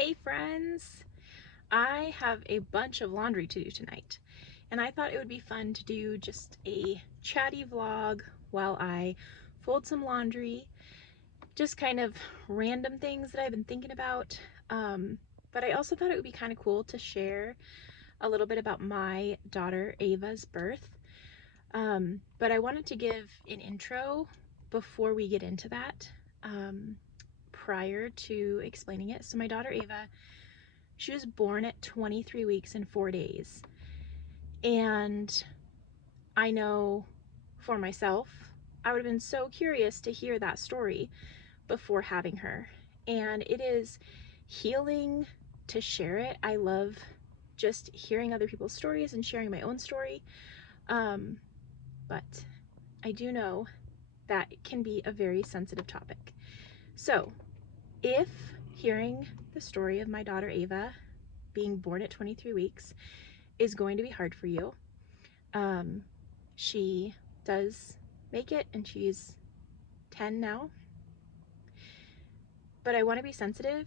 Hey friends! I have a bunch of laundry to do tonight, and I thought it would be fun to do just a chatty vlog while I fold some laundry, just kind of random things that I've been thinking about. But I also thought it would be kind of cool to share a little bit about my daughter Ava's birth. But I wanted to give an intro before we get into that, prior to explaining it. So my daughter Ava, she was born at 23 weeks and 4 days. And I know for myself, I would have been so curious to hear that story before having her. And it is healing to share it. I love just hearing other people's stories and sharing my own story. But I do know that it can be a very sensitive topic. So if hearing the story of my daughter Ava being born at 23 weeks is going to be hard for you, she does make it and she's 10 now, but I want to be sensitive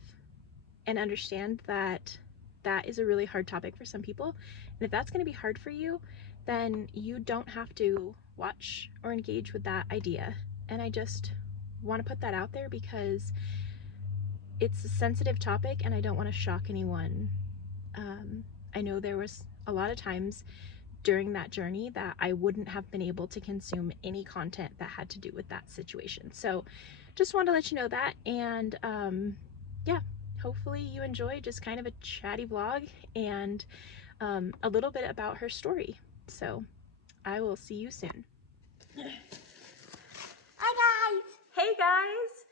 and understand that that is a really hard topic for some people, and if that's going to be hard for you, then you don't have to watch or engage with that idea. And I just want to put that out there because it's a sensitive topic and I don't want to shock anyone. I know there was a lot of times during that journey that I wouldn't have been able to consume any content that had to do with that situation. So just wanted to let you know that, and yeah, hopefully you enjoy just kind of a chatty vlog and a little bit about her story. So I will see you soon. Hi guys! Hey guys!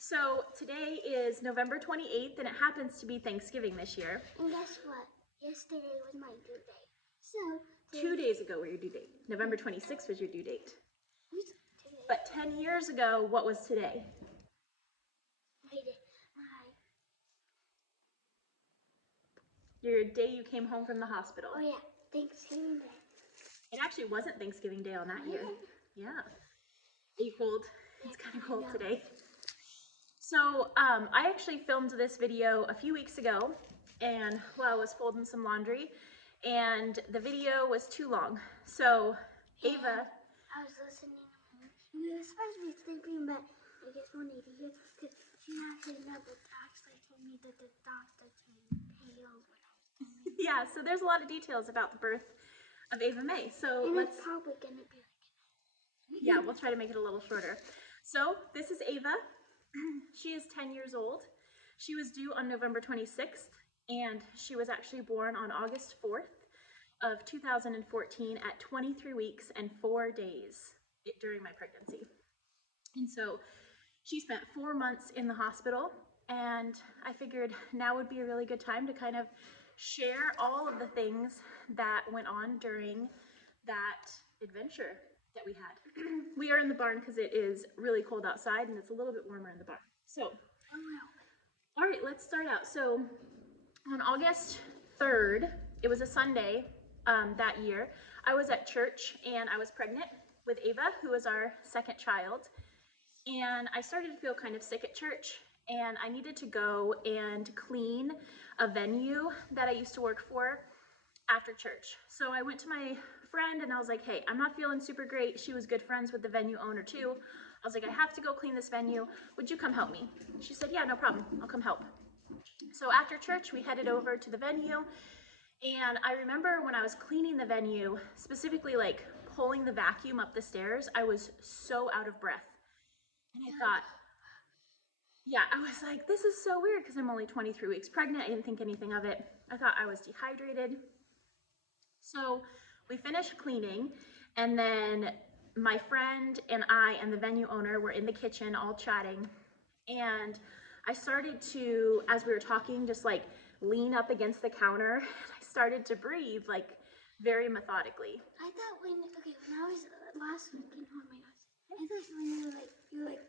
So today is November 28th and it happens to be Thanksgiving this year. And guess what? Yesterday was my due date. So 2 days ago was your due date. November 26th was your due date. today? But 10 years ago, what was today? Your day you came home from the hospital. Oh yeah, Thanksgiving Day. It actually wasn't Thanksgiving Day on that year. Yeah. Are you cold? It's kind of cold today. So I actually filmed this video a few weeks ago, and while I was folding some laundry, and the video was too long. So Ava, I was listening to her. We were supposed to be sleeping, but I guess one idiot, because she actually never actually told me that the doctor turned pale when I was telling her. yeah, so there's a lot of details about the birth of Ava Mae. So and let's, it's probably gonna be like yeah, we'll try to make it a little shorter. So this is Ava. She is 10 years old. She was due on November 26th, and she was actually born on August 4th of 2014 at 23 weeks and 4 days during my pregnancy. And so she spent 4 months in the hospital, and I figured now would be a really good time to kind of share all of the things that went on during that adventure that we had. We are in the barn because it is really cold outside and it's a little bit warmer in the barn. So, all right, let's start out. So on August 3rd, it was a Sunday that year, I was at church and I was pregnant with Ava, who was our second child. And I started to feel kind of sick at church, and I needed to go and clean a venue that I used to work for after church. So I went to my friend and I was like, hey, I'm not feeling super great. She was good friends with the venue owner too. I was like, I have to go clean this venue. Would you come help me? She said, yeah, no problem. I'll come help. So after church, we headed over to the venue. And I remember when I was cleaning the venue, specifically like pulling the vacuum up the stairs, I was so out of breath. And I thought, yeah, I was like, this is so weird because I'm only 23 weeks pregnant. I didn't think anything of it. I thought I was dehydrated. So we finished cleaning, and then my friend and I and the venue owner were in the kitchen all chatting. And I started to, as we were talking, just like lean up against the counter. And I started to breathe like very methodically. I thought when I was last weekend, oh my gosh, I thought when you were like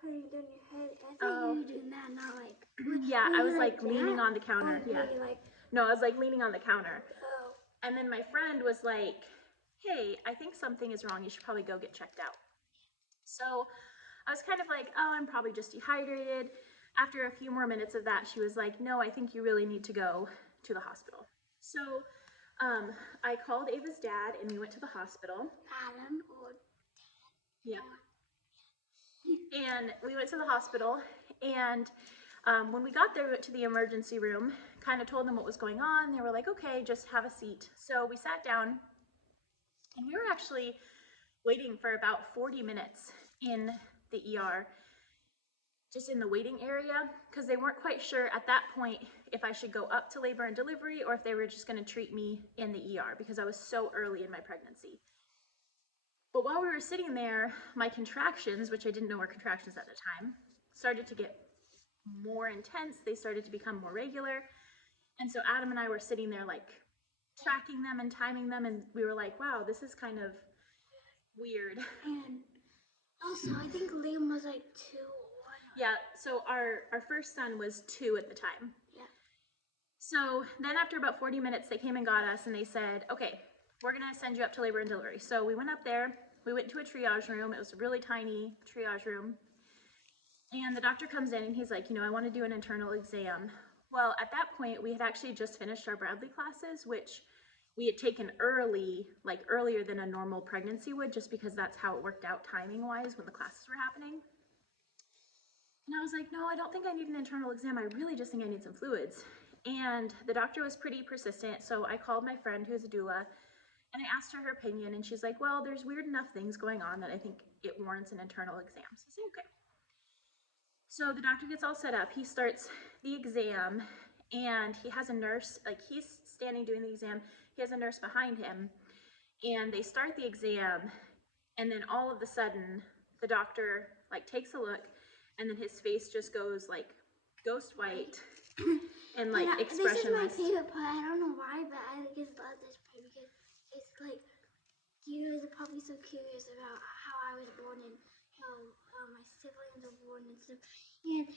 putting it on your head, I thought you were doing that, not like. Yeah, I was like leaning on the counter. Yeah. No, I was like leaning on the counter. Oh. And then my friend was like, hey, I think something is wrong. You should probably go get checked out. So I was kind of like, oh, I'm probably just dehydrated. After a few more minutes of that, she was like, no, I think you really need to go to the hospital. So I called Ava's dad and we went to the hospital. Adam or Yeah. And we went to the hospital, and when we got there, we went to the emergency room, kind of told them what was going on. They were like, okay, just have a seat. So we sat down, and we were actually waiting for about 40 minutes in the ER, just in the waiting area, because they weren't quite sure at that point if I should go up to labor and delivery or if they were just going to treat me in the ER because I was so early in my pregnancy. But while we were sitting there, my contractions, which I didn't know were contractions at the time, started to get more intense. They started to become more regular. And so Adam and I were sitting there like tracking them and timing them, and we were like, wow, this is kind of weird. And also, I think Liam was like 2 or 1. Yeah, so our first son was 2 at the time. Yeah. So then after about 40 minutes, they came and got us and they said, okay, we're gonna send you up to labor and delivery. So we went up there, we went to a triage room. It was a really tiny triage room. And the doctor comes in and he's like, I wanna do an internal exam. Well, at that point, we had actually just finished our Bradley classes, which we had taken early, like earlier than a normal pregnancy would, just because that's how it worked out timing-wise when the classes were happening. And I was like, no, I don't think I need an internal exam. I really just think I need some fluids. And the doctor was pretty persistent, so I called my friend who's a doula, and I asked her opinion, and she's like, well, there's weird enough things going on that I think it warrants an internal exam. So I said, okay. So the doctor gets all set up. He starts the exam, and he has a nurse, like he's standing doing the exam. He has a nurse behind him, and they start the exam, and then all of a sudden, the doctor like takes a look, and then his face just goes like ghost white and like expressionless. This is my favorite part. I don't know why, but I just love this part because it's like you guys are probably so curious about how I was born and how my siblings were born and stuff. And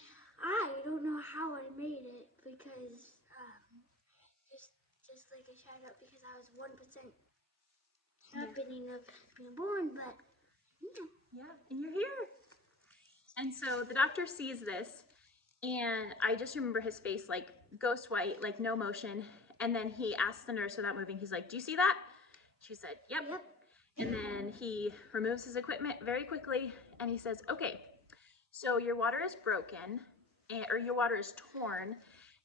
I don't know how I made it because just like a shout out because I was 1% happening of being born, but yeah, and you're here. And so the doctor sees this, and I just remember his face like ghost white, like no motion. And then he asked the nurse without moving, he's like, do you see that? She said, yep. And then he removes his equipment very quickly, and he says, okay, so your water is broken, or your water is torn,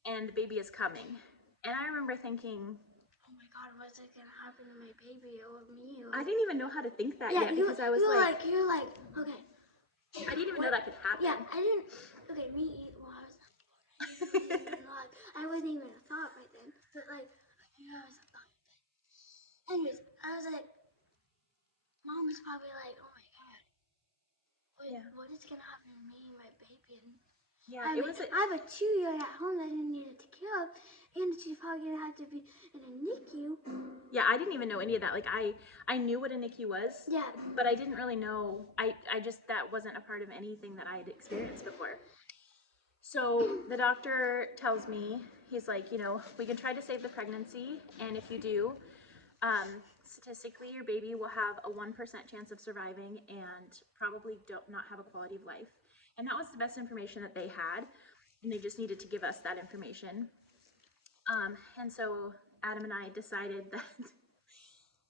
and the baby is coming. And I remember thinking, oh my God, what's it gonna happen to my baby or me? I didn't even know how to think that yet because I was like, you're like, okay. I didn't even know that could happen. Yeah, I didn't. Okay, me. Well, I wasn't even a thought right then. But like, I knew I was a thought. But anyways, I was like, Mom was probably like, oh my God, what is gonna happen to me and my baby? And yeah, I have a 2-year-old at home that I need to take care of, and she's probably gonna have to be in a NICU. Yeah, I didn't even know any of that. Like I knew what a NICU was. Yeah. But I didn't really know. I just that wasn't a part of anything that I had experienced before. So the doctor tells me, he's like, we can try to save the pregnancy, and if you do, statistically your baby will have a 1% chance of surviving and probably not have a quality of life. And that was the best information that they had, and they just needed to give us that information. And so Adam and I decided that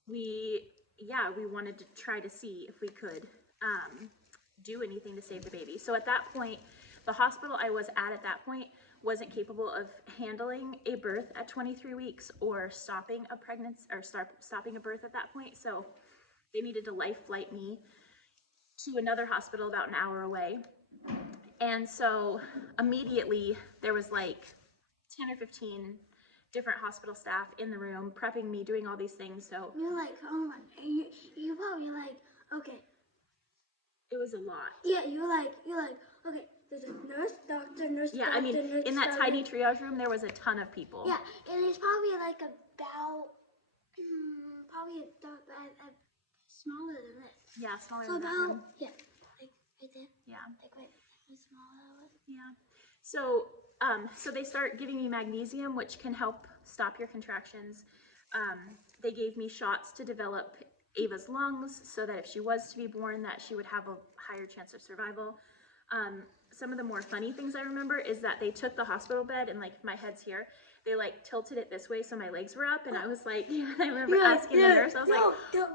we wanted to try to see if we could do anything to save the baby. So at that point, the hospital I was at that point wasn't capable of handling a birth at 23 weeks or stopping a pregnancy or stopping a birth at that point. So they needed to life flight me to another hospital about an hour away. And so immediately there was like 10 or 15 different hospital staff in the room prepping me, doing all these things. So you're like, oh my, you probably like, okay. It was a lot. Yeah, you're like, okay, there's a nurse, doctor, nurse, yeah, doctor, I mean, nurse, in that tiny triage room, there was a ton of people. Yeah, and it's probably like about, probably smaller than this. Yeah, smaller so than that room. Yeah, like right there. Yeah. Like right how small that was. Yeah. So, so they start giving me magnesium, which can help stop your contractions. They gave me shots to develop Ava's lungs so that if she was to be born, that she would have a higher chance of survival. Some of the more funny things I remember is that they took the hospital bed and like my head's here. They like tilted it this way so my legs were up, and I was like, I remember asking the nurse, I was like,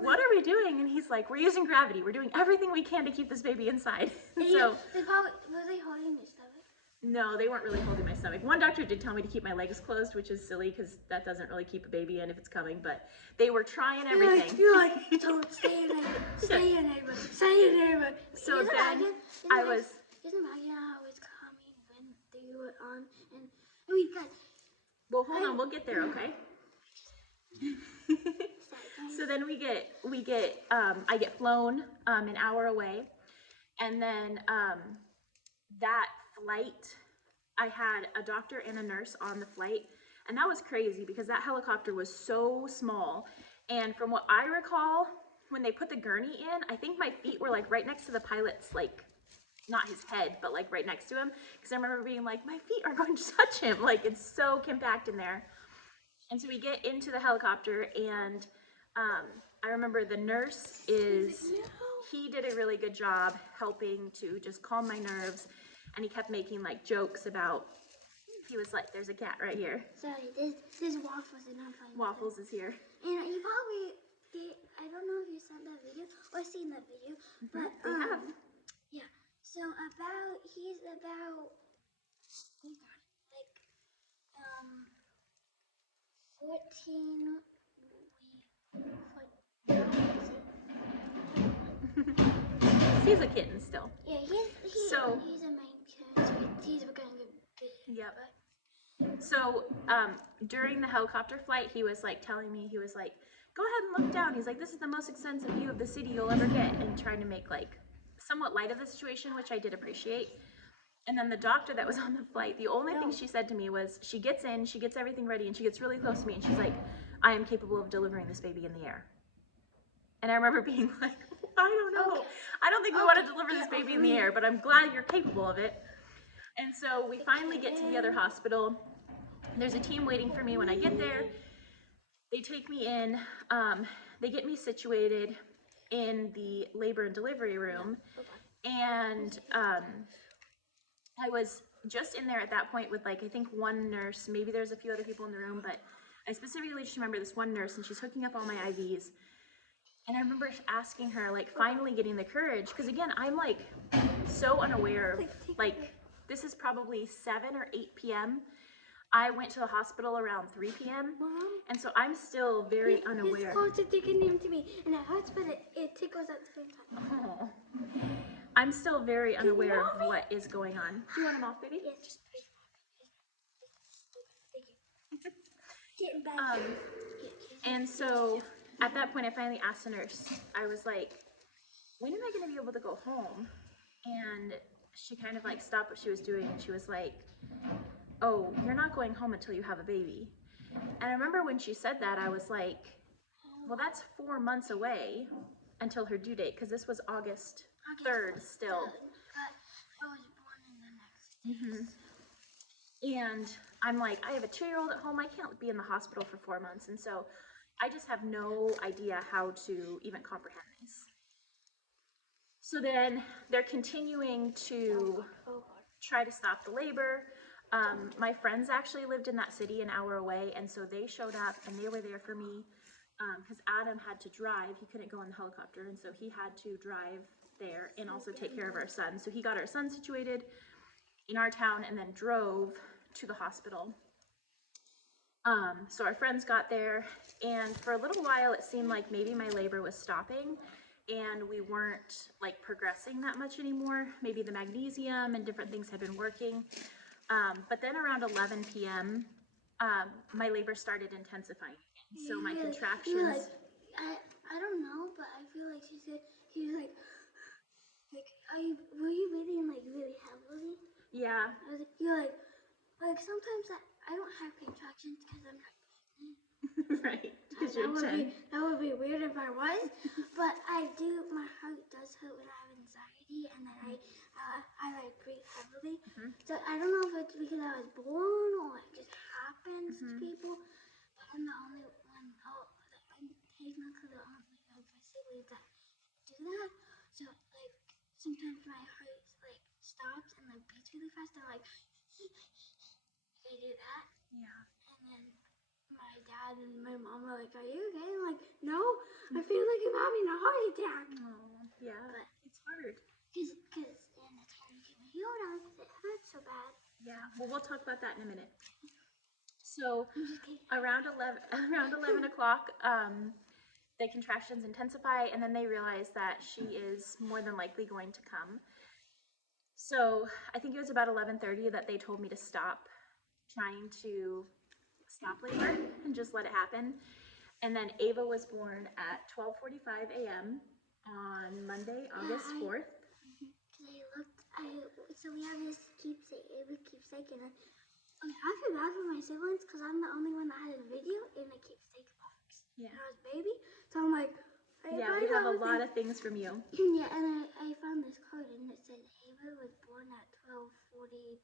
what are we doing? And he's like, we're using gravity. We're doing everything we can to keep this baby inside. So were they holding your stomach? No, they weren't really holding my stomach. One doctor did tell me to keep my legs closed, which is silly because that doesn't really keep a baby in if it's coming, but they were trying everything. You're like, don't stay in Ava, stay in Ava, stay in Ava. So then I was... Just imagine how it was coming when you were on, and I mean, guys. Well, hold on, we'll get there, okay? So then I get flown an hour away, and then that flight, I had a doctor and a nurse on the flight, and that was crazy because that helicopter was so small, and from what I recall, when they put the gurney in, I think my feet were like right next to the pilot's, like, not his head, but like right next to him, because I remember being like, my feet are going to touch him, like it's so compact in there. And so we get into the helicopter, and I remember the nurse he did a really good job helping to just calm my nerves, and he kept making like jokes about, he was like, there's a cat right here. Sorry, there's Waffles and I'm fine. Waffles is here. And you probably, I don't know if you saw that video or seen that video, but they have. Yeah. So he's about, oh God, like 14 He's a kitten still. Yeah, he's a main kitten. He's gonna get big. Yep. So during the helicopter flight, he was like telling me, he was like, go ahead and look down. He's like, this is the most extensive view of the city you'll ever get, and trying to make like somewhat light of the situation, which I did appreciate. And then the doctor that was on the flight, the only thing she said to me was, she gets in, she gets everything ready, and she gets really close to me, and she's like, I am capable of delivering this baby in the air. And I remember being like, I don't know. Okay. I don't think we want to deliver this baby in the air, but I'm glad you're capable of it. And so we finally get to the other hospital. There's a team waiting for me when I get there. They take me in. They get me situated in the labor and delivery room. And I was just in there at that point with like, I think one nurse, maybe there's a few other people in the room, but I specifically just remember this one nurse, and she's hooking up all my IVs. And I remember asking her, like, finally getting the courage, because again, I'm like so unaware of, like, this is probably 7 or 8 p.m. I went to the hospital around 3 p.m. And so I'm still very unaware. It's close to taking him to me, and it hurts, but it tickles at the same time. Oh. I'm still very unaware of what is going on. Do you want him off, baby? Yes, just please. Thank you. Getting back. And so at that point, I finally asked the nurse, I was like, when am I going to be able to go home? And she kind of like stopped what she was doing, and she was like, oh, you're not going home until you have a baby. And I remember when she said that, I was like, well, that's 4 months away until her due date, because this was August 3rd still. I was born in the next days. And I'm like, I have a 2-year-old at home. I can't be in the hospital for 4 months. And so I just have no idea how to even comprehend this. So then they're continuing to try to stop the labor. My friends actually lived in that city an hour away, and so they showed up and they were there for me because Adam had to drive. He couldn't go in the helicopter, and so he had to drive there and also take care of our son. So he got our son situated in our town and then drove to the hospital. So our friends got there, and for a little while it seemed like maybe my labor was stopping and we weren't like progressing that much anymore. Maybe the magnesium and different things had been working. But then around 11 p.m., my labor started intensifying. So my contractions. I don't know, but I feel like she said, he was like, were you breathing like really heavily? Yeah. You're like sometimes I don't have contractions because I'm not pregnant. Right. Because you're 10. That would be weird if I was, but I do. My heart does hurt when I have anxiety, and then I like breathe heavily. So I don't know if it's because I was born or it just happens to people. But I'm the only one. I'm technically the only of my siblings that do that. So like sometimes my heart like stops and like beats really fast. I'm like, I do that. Yeah. And then my dad and my mom were like, "Are you okay?" I'm like, "No, I feel like I'm having a heart attack." Oh, yeah. But it's hard. Cause and it's hard to get my healed on because it hurts so bad. Yeah. Well, we'll talk about that in a minute. So I'm just kidding. around 11 o'clock, the contractions intensify, and then they realize that she is more than likely going to come. So I think it was about 11:30 that they told me to stop trying to stop labor and just let it happen. And then Ava was born at 12:45 a.m. on Monday, August 4th. So we have this keepsake, Ava keepsake, and I feel bad for my siblings because I'm the only one that had a video in a keepsake box. Yeah. When I was a baby, so I'm like, yeah, we have a lot of things from you. Yeah, and I found this card and it said Ava was born at 12:45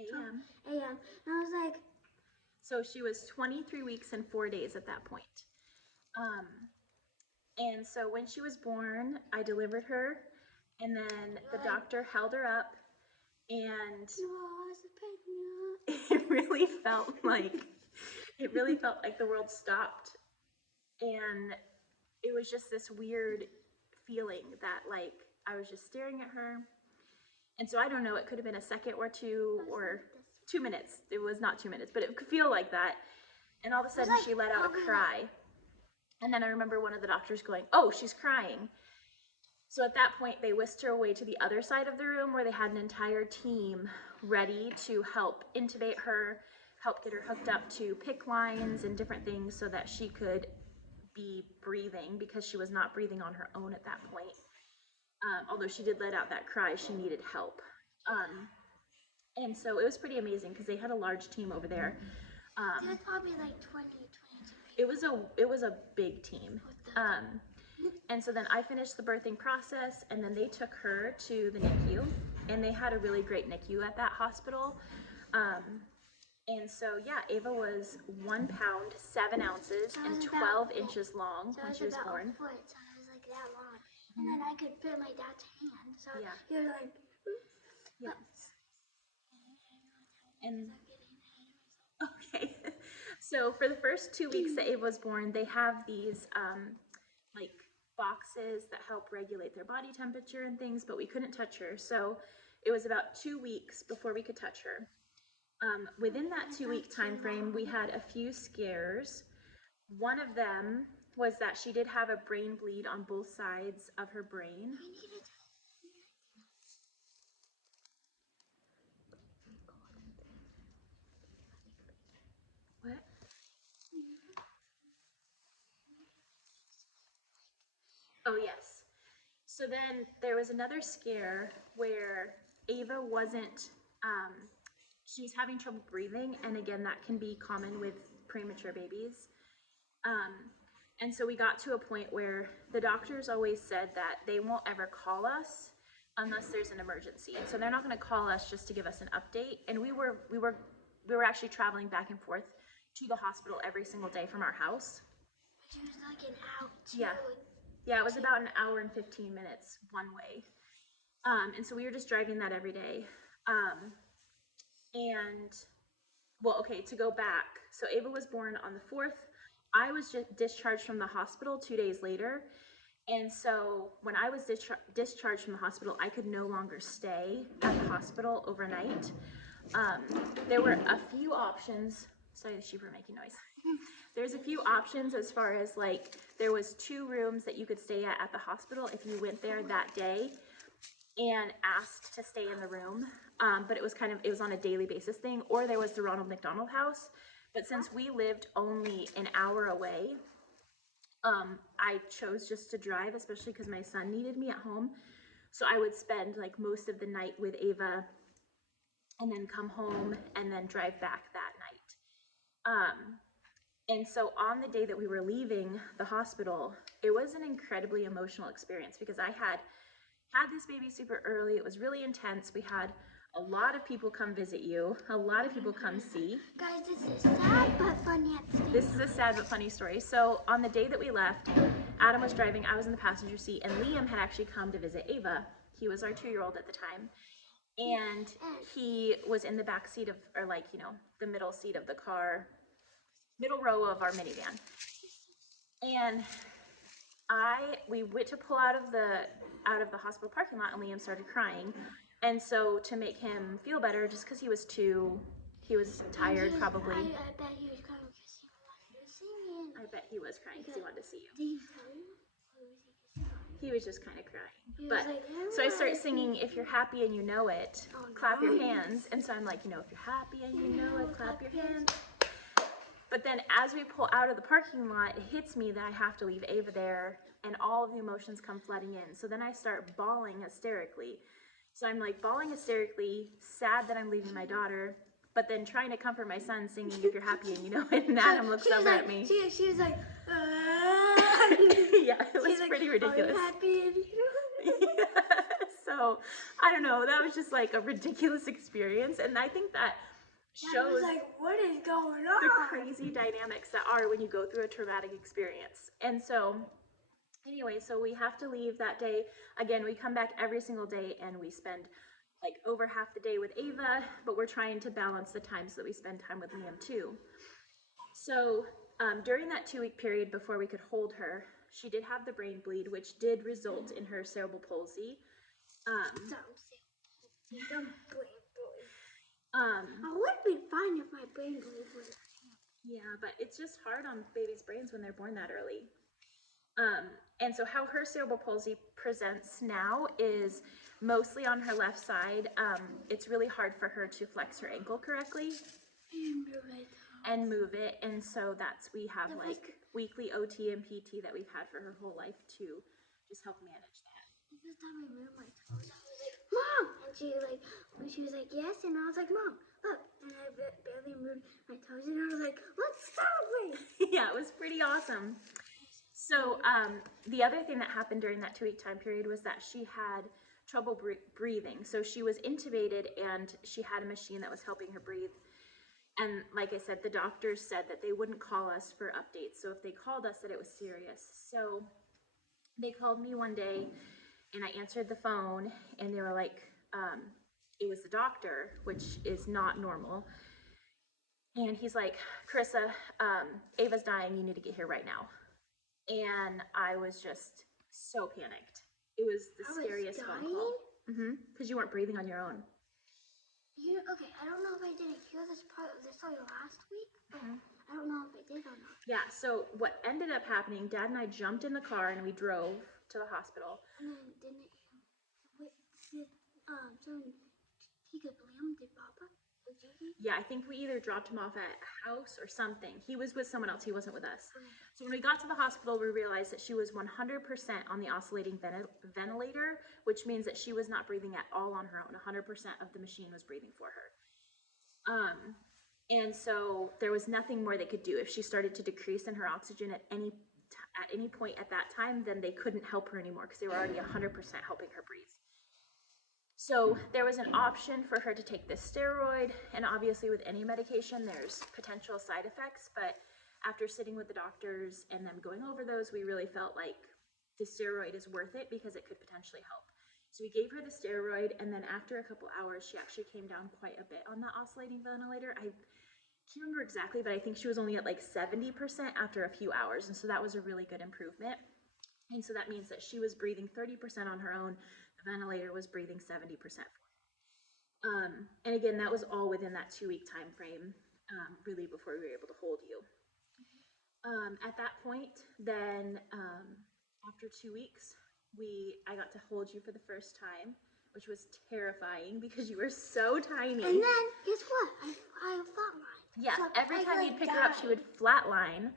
a.m. And I was like, so she was 23 weeks and 4 days at that point. And so when she was born, I delivered her, and then the doctor held her up, and it really felt like the world stopped, and it was just this weird feeling that like I was just staring at her. And so I don't know, it could have been a second or two or 2 minutes. It was not 2 minutes, but it could feel like that. And all of a sudden she let out a cry. And then I remember one of the doctors going, "Oh, she's crying." So at that point, they whisked her away to the other side of the room where they had an entire team ready to help intubate her, help get her hooked up to PICC lines and different things so that she could be breathing, because she was not breathing on her own at that point. Although she did let out that cry, she needed help. And so it was pretty amazing because they had a large team over there. It was probably like 22 people. It was a big team. And so then I finished the birthing process, and then they took her to the NICU, and they had a really great NICU at that hospital. And so yeah, Ava was 1 pound 7 ounces and 12 inches long when she was born. So I was like that long, and then I could fit my dad's hand. So yeah. You're like, yes. And okay, so for the first 2 weeks that Ava was born, they have these like boxes that help regulate their body temperature and things, but we couldn't touch her. So it was about 2 weeks before we could touch her. Within that 2-week time frame, we had a few scares. One of them was that she did have a brain bleed on both sides of her brain. What? Oh, yes. So then there was another scare where Ava wasn't, she was having trouble breathing, and again, that can be common with premature babies. And so we got to a point where the doctors always said that they won't ever call us unless there's an emergency. And so they're not going to call us just to give us an update. And we were actually traveling back and forth to the hospital every single day from our house. Which was like an hour. Yeah, it was about an hour and 15 minutes one way. And so we were just driving that every day. And, well, okay, to go back. So Ava was born on the 4th. I was just discharged from the hospital 2 days later. And so when I was discharged from the hospital, I could no longer stay at the hospital overnight. There were a few options. Sorry, the sheep are making noise. There's a few options as far as like, there was 2 rooms that you could stay at the hospital if you went there that day and asked to stay in the room. But it was on a daily basis thing, or there was the Ronald McDonald House. But since we lived only an hour away, I chose just to drive, especially because my son needed me at home. So I would spend like most of the night with Ava and then come home and then drive back that night. And so on the day that we were leaving the hospital, it was an incredibly emotional experience because I had this baby super early. It was really intense. We had a lot of people come visit you. A lot of people come see. Guys, this is sad but funny at the same time. This is a sad but funny story. So on the day that we left, Adam was driving, I was in the passenger seat, and Liam had actually come to visit Ava. He was our 2-year-old at the time. And he was in the back seat of, or like, you know, the middle seat of the car, middle row of our minivan. And we went to pull out of the hospital parking lot, and Liam started crying. And so to make him feel better, just because he was 2, he was tired probably. I bet he was crying because he wanted to sing. I bet he was crying because he wanted to see you. Did he tell you? Or was he just crying? He was just kind of crying. He But was like, so I start singing, "If you're happy and you know it, clap your hands." And so I'm like, you know, if you're happy and you know it, clap your hands. But then as we pull out of the parking lot, it hits me that I have to leave Ava there, and all of the emotions come flooding in. So then I start bawling hysterically. So I'm like bawling hysterically, sad that I'm leaving my daughter, but then trying to comfort my son singing "If you're happy and you know it," and Adam looks over at me. She was like, yeah, it was pretty ridiculous. Are you happy and you know it? Yeah. So I don't know, that was just like a ridiculous experience, and I think that shows like, what is going on? the crazy dynamics that are when you go through a traumatic experience. And so anyway, so we have to leave that day. Again, we come back every single day and we spend like over half the day with Ava, but we're trying to balance the time so that we spend time with Liam too. So during that 2-week period before we could hold her, she did have the brain bleed, which did result in her cerebral palsy. I would be fine if my brain blew. Yeah, but it's just hard on babies' brains when they're born that early. And so how her cerebral palsy presents now is mostly on her left side. It's really hard for her to flex her ankle correctly and move it. And so we have like weekly OT and PT that we've had for her whole life to just help manage that. The first time I moved my toes, I was like, "Mom!" And she was like, "Yes," and I was like, "Mom, look." And I barely moved my toes, and I was like, "Let's celebrate!" Yeah, it was pretty awesome. So the other thing that happened during that 2-week time period was that she had trouble breathing. So she was intubated and she had a machine that was helping her breathe. And like I said, the doctors said that they wouldn't call us for updates. So if they called us, that it was serious. So they called me one day and I answered the phone and they were like, it was the doctor, which is not normal. And he's like, "Carissa, Ava's dying. You need to get here right now." And I was just so panicked. It was the scariest phone call. Because you weren't breathing on your own. Okay, I don't know if I didn't hear this part of the story last week, but I don't know if I did or not. Yeah, so what ended up happening, Dad and I jumped in the car and we drove to the hospital. And then didn't you, so he could blame, did Papa? Or Gigi? Yeah, I think we either dropped him off at a house or something. He was with someone else, he wasn't with us. So when we got to the hospital, we realized that she was 100% on the oscillating ventilator, which means that she was not breathing at all on her own. 100% of the machine was breathing for her. And so there was nothing more they could do. If she started to decrease in her oxygen at any point at that time, then they couldn't help her anymore because they were already 100% helping her breathe. So there was an option for her to take this steroid, and obviously with any medication, there's potential side effects, but after sitting with the doctors and them going over those, we really felt like the steroid is worth it because it could potentially help. So we gave her the steroid, and then after a couple hours, she actually came down quite a bit on the oscillating ventilator. I can't remember exactly, but I think she was only at like 70% after a few hours, and so that was a really good improvement. And so that means that she was breathing 30% on her own. The ventilator was breathing 70% for her. And again, that was all within that 2-week time frame, really before we were able to hold you. At that point, then after 2 weeks, I got to hold you for the first time, which was terrifying because you were so tiny. And then, guess what? I flatlined. Yeah, so every time you'd pick her up, she would flatline.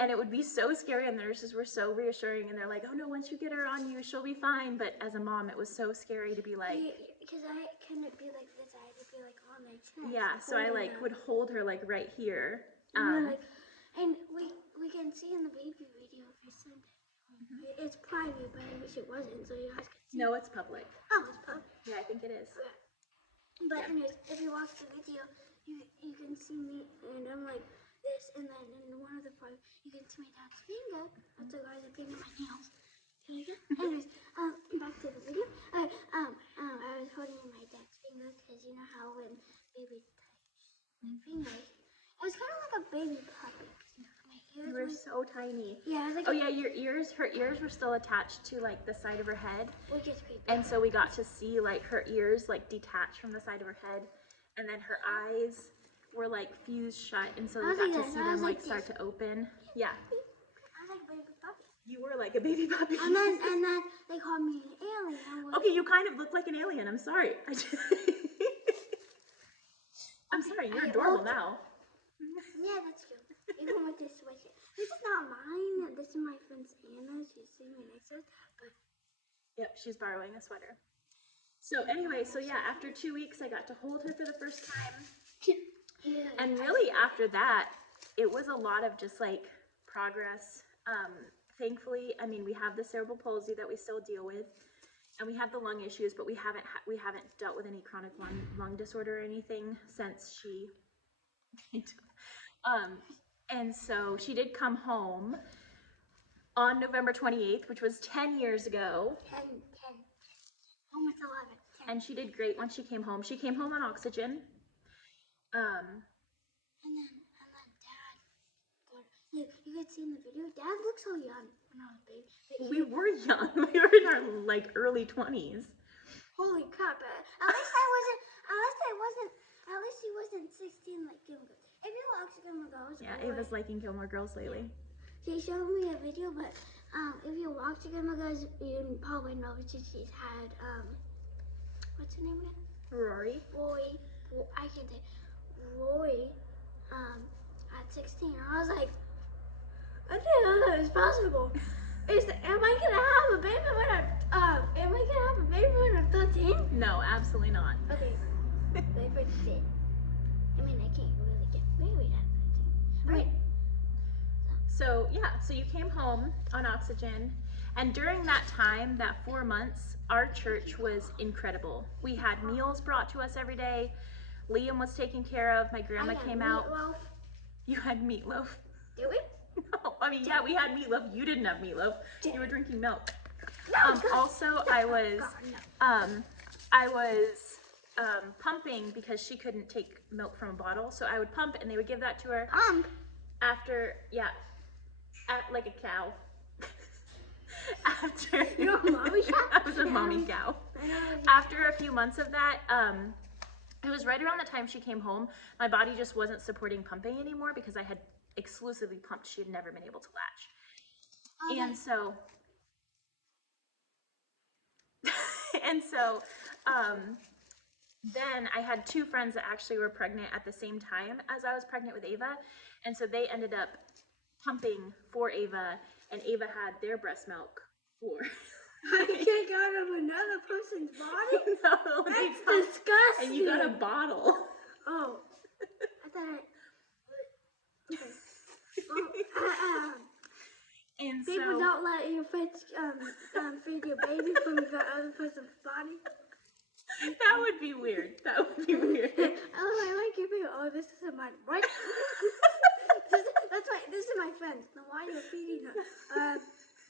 And it would be so scary, and the nurses were so reassuring, and they're like, "Oh no, once you get her on you, she'll be fine." But as a mom, it was so scary to be like... Because I couldn't be like this, I had to be like on my chest. Yeah, so I like would hold her like right here. And we can see in the baby video if I send it. It's private, but I wish it wasn't, so you guys can see. No, it's public. Oh, it's public. Yeah, I think it is. But anyways, if you watch the video, you can see me, and I'm like this, and then in one of the parts, you can see my dad's finger. That's the guys that painted my nails. Anyways, back to the video. I was holding my dad's finger because you know how when babies touch their fingers, it was kind of like a baby puppy. My ears You were so tiny. Yeah, it was like oh yeah, her ears were still attached to like the side of her head. which is creepy. And so we got to see like her ears like detach from the side of her head, and then her eyes were like fused shut, and so we got to see them like start to open. Yeah. I was like a baby puppy. You were like a baby puppy. And then they called me an alien. Okay, you kind of look like an alien. I'm sorry. I'm sorry. You're adorable now. Yeah, that's true. Even with this sweatshirt. This is not mine. This is my friend's Anna. She's sitting right next to us. But yep, she's borrowing a sweater. So anyway, so yeah, after 2 weeks, I got to hold her for the first time. yeah. And really after that, it was a lot of just like progress. Thankfully, I mean, we have the cerebral palsy that we still deal with, and we have the lung issues, but we haven't dealt with any chronic lung disorder or anything since she and so she did come home on November 28th, which was 10 years ago. 10. Almost 11. 10. And she did great when she came home. She came home on oxygen. And then Dad, you could see in the video, Dad looked so young when I was a baby. We were young. We were in our like early 20s. Holy crap! At least he wasn't 16 like Gilmore Girls. If you watch Gilmore Girls, Yeah, Ava's liking Gilmore Girls lately. She showed me a video, but if you watch Gilmore Girls, you probably know she's had what's her name again? Rory. I can't say Rory. At 16, I was like, I didn't know that was possible. Am I gonna have a baby when I'm 13? No, absolutely not. Okay, wait for it. I mean, I can't really get married at 13. Right. So yeah, so you came home on oxygen, and during that time, that 4 months, our church was incredible. We had meals brought to us every day. Liam was taken care of. My grandma came out. Meatloaf. You had meatloaf. Did we? No, I mean, yeah, we had meatloaf. You didn't have meatloaf. You were drinking milk. No, also, I was pumping because she couldn't take milk from a bottle, so I would pump, and they would give that to her. Pump? After, yeah, like a cow. After You're a mommy cow? I was a mommy cow. After a few months of that, it was right around the time she came home. My body just wasn't supporting pumping anymore because I had exclusively pumped. She had never been able to latch. Okay. And so then I had two friends that actually were pregnant at the same time as I was pregnant with Ava, and so they ended up pumping for Ava, and Ava had their breast milk for. I can't out of another person's body? No, that's disgusting. And you got a bottle. Oh, I thought okay. And people so, don't let you feed your baby from the other person's body. That would be weird. That would be weird. Oh, I like your baby. Oh, this isn't mine. What? This is my friend. Now why are you feeding her?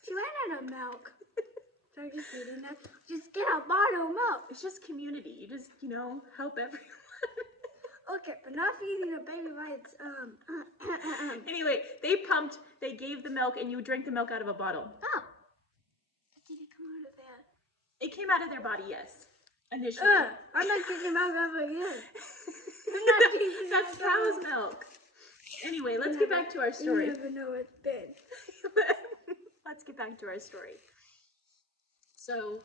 She ran out of milk. So I'm just feeding her. Just get a bottle of milk. It's just community. You just, help everyone. Okay, but not feeding a baby while it's Anyway, they pumped, they gave the milk, and you drank the milk out of a bottle. Oh. But did it come out of there? It came out of their body, yes. Initially. I'm not getting milk ever again. That's cow's milk. Anyway, let's get back to our story. You never know what's been. Let's get back to our story. So,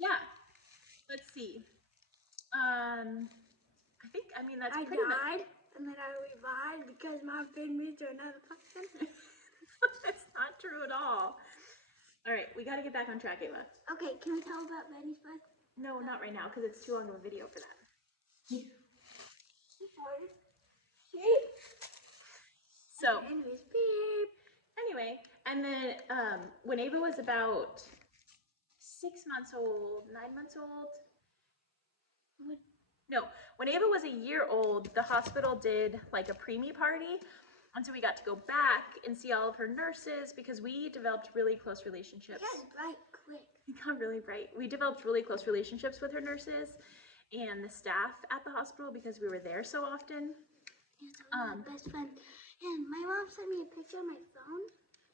yeah. Let's see. That's I pretty much. died, and then I revived because Mom fed me to another person. That's not true at all. All right, we got to get back on track, Ava. Okay, can we tell about Benny's birth? No, not right now, because it's too long of a video for that. So, anyways, beep. Anyway, and then when Ava was about 6 months old, 9 months old. No, when Ava was a year old, the hospital did like a preemie party, And so we got to go back and see all of her nurses because we developed really close relationships. It got bright quick. It got really bright. We developed really close relationships with her nurses and the staff at the hospital because we were there so often. Yeah, so we were best friends. And my mom sent me a picture on my phone,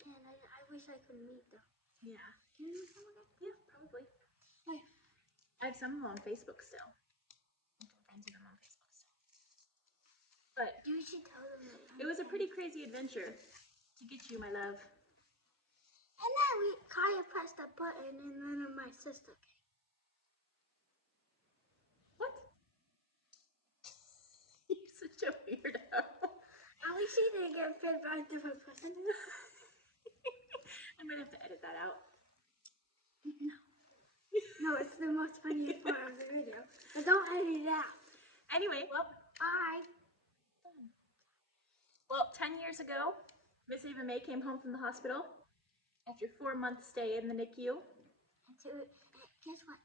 and I wish I could meet them. Yeah. Can you meet them again? Yeah, probably. Oh, yeah. I have some of them on Facebook still. I'm friends with them on Facebook still. But You should tell them that. it was a pretty crazy adventure to get you, my love. And then Kaya pressed a button, and then my sister came. What? You're such a weirdo. At least she didn't get bit by a different person. I'm gonna have to edit that out. No. No, it's the most funniest part of the video. But don't edit it out. Anyway, well, Bye. done. Well, 10 years ago, Miss Ava Mae came home from the hospital after a 4-month stay in the NICU. And so, guess what?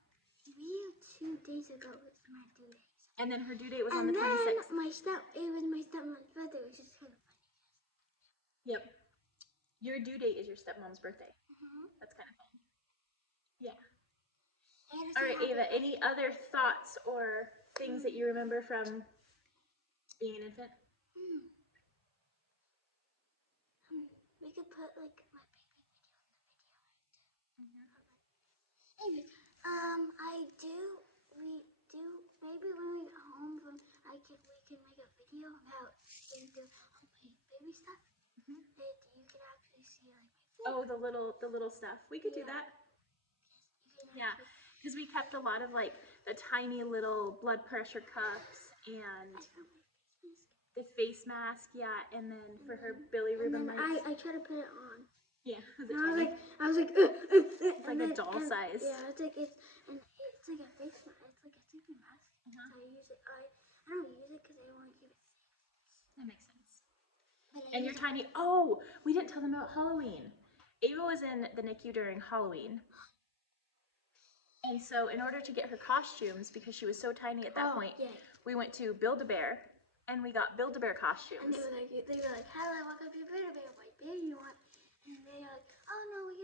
3 or 2 days ago was my due date. And then her due date was on the 26th. And then it was my stepmom's birthday, which is kind of funny. Yep. Your due date is your stepmom's birthday. Mm-hmm. That's kind of fun. Yeah. And All right, Ava, any other thoughts or things that you remember from being an infant? We could put like my baby video in the video. Anyways, maybe when we get home we can make a video about when we do baby stuff. And you can actually see like my Oh, the little stuff. We could do that. Yeah, because we kept a lot of like the tiny little blood pressure cups and the face mask. Yeah, and then for her bilirubin lights. I try to put it on. Yeah, I was like, it's like a doll size. Yeah, it's like a face mask. It's like a sleeping mask. So I use it. I don't use it because I want to keep it safe. That makes sense. And you're tiny. Oh, we didn't tell them about Halloween. Ava was in the NICU during Halloween. And so in order to get her costumes, because she was so tiny at that point, we went to Build-A-Bear and we got Build-A-Bear costumes. And they were like, hello, welcome to Build-A-Bear. What baby you want? And they were like, oh no, we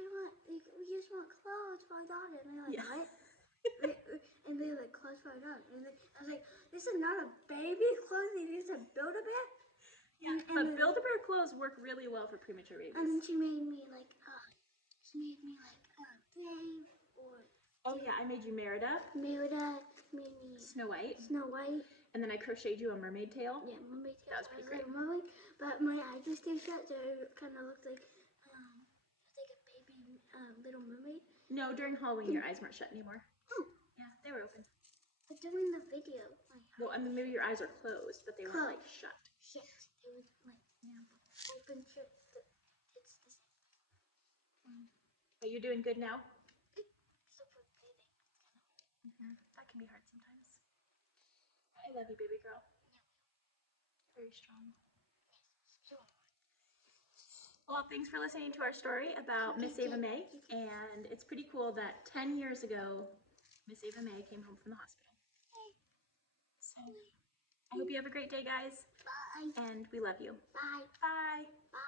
just want clothes for our daughter. And they're like, what? And they were like, clothes for our daughter. And I was like, this is not a baby clothes, this is a Build-A-Bear? Yeah, but Build-A-Bear clothes work really well for premature babies. And then she made me like Brave or... Oh yeah, I made you Merida. Merida made me Snow White. And then I crocheted you a mermaid tail. Yeah, mermaid tail. That was pretty great. Mermaid, but my eyes were still shut, so it kind of looked like a baby Little Mermaid. No, during Halloween your eyes weren't shut anymore. Oh. Yeah, they were open. But during the video, well, I mean maybe your eyes are closed, but they weren't like shut. Shut. It was like open shut. It's the same. Are you doing good now? Except for breathing. That can be hard sometimes. I love you, baby girl. Very strong. Well, thanks for listening to our story about Miss Ava Mae, and it's pretty cool that 10 years ago, Miss Ava Mae came home from the hospital. So, I hope you have a great day, guys. Bye. And we love you. Bye. Bye. Bye.